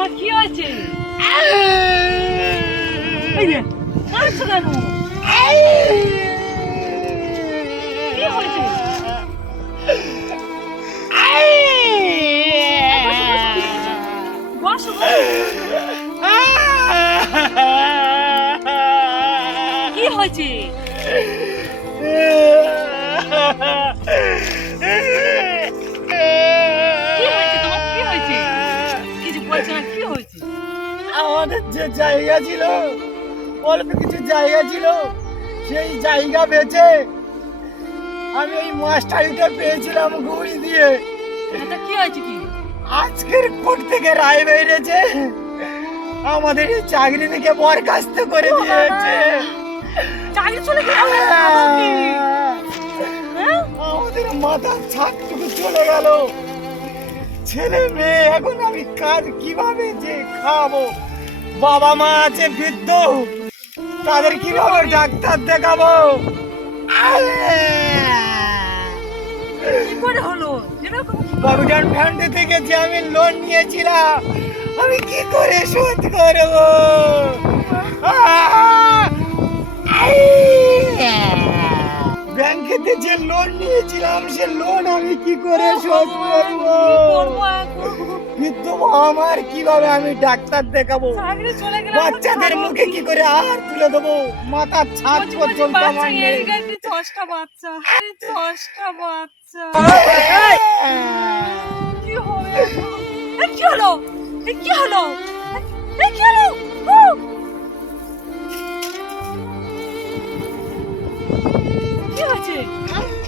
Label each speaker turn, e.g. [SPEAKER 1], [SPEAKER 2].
[SPEAKER 1] তোমার কি হয়েছে? এই কেন? কি হয়েছে? বসো কি হয়েছে?
[SPEAKER 2] আমাদের যে জায়গা ছিল অল্প কিছু জায়গা ছিল সেই জায়গা বেচে আমি এই মাস্টারিটা পেয়েছিলাম ঘুড়ি দিয়ে।
[SPEAKER 1] এটা কি হয়েছে কি?
[SPEAKER 2] আজকের কোর্ট থেকে রায় বেরিয়েছে। আমাদের এই চাকরি থেকে বরখাস্ত করে দিয়েছে।
[SPEAKER 1] চাকরি চলে গেল? কি? হ্যাঁ?
[SPEAKER 2] আমাদের মাথার ছাদটুকু চলে গেল। ছেলে মেয়ে এখন আমি কাজ কীভাবে যে খাব? বাবা মা আছে বৃদ্ধ তাদের কীভাবে ডাক্তার দেখাবো? থেকে যে আমি লোন নিয়েছিলাম আমি কি করে শোধ করব? যে লোন নিয়েছিলাম সে লোন আমি কি করে শোধ করব?
[SPEAKER 1] কি করব এখন?
[SPEAKER 2] বৃদ্ধ আমার কীভাবে আমি ডাক্তার দেখাবো? বাচ্চাদের মুখে কি? করে আর তুলে দেবো? মাথার ছাদ পর্যন্ত আমার নেই।
[SPEAKER 1] দশটা বাচ্চা দশটা বাচ্চা। কি এ কি হলো? কি হলো? কি হলো? Ой.